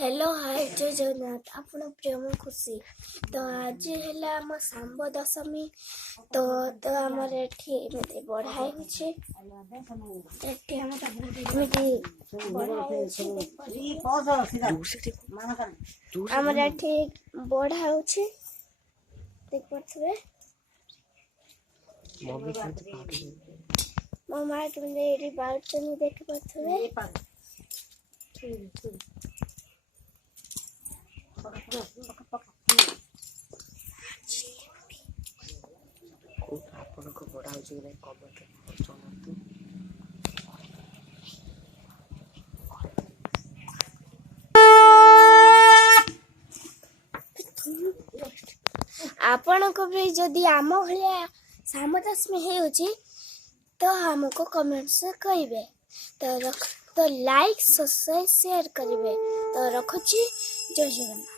Hello hi जय जगन्नाथ आपण प्रेम खुशी तो आज है आम सांब दशमी तो तो आमर एठी एमती बढ़ाई होछि एठी आमर एठी बढ़ा होछि देख पथबे मो मार के एठी बालकनी देख पथबे ଆପଣଙ୍କ ବଢ଼ା ହେଉଛି କି ନାହିଁ କମେଣ୍ଟ ଜଣାନ୍ତୁ। ଆପଣଙ୍କ ବି ଯଦି ଆମ ଭଳିଆ ସାମ ଦଶମୀ ହେଉଛି ତ ଆମକୁ କମେଣ୍ଟରେ କହିବେ ତ ଲାଇକ୍ ସବସ୍କ୍ରାଇବ୍ ସେୟାର କରିବେ ତ ରଖୁଛି ଜୟ ଜଗନ୍ନାଥ।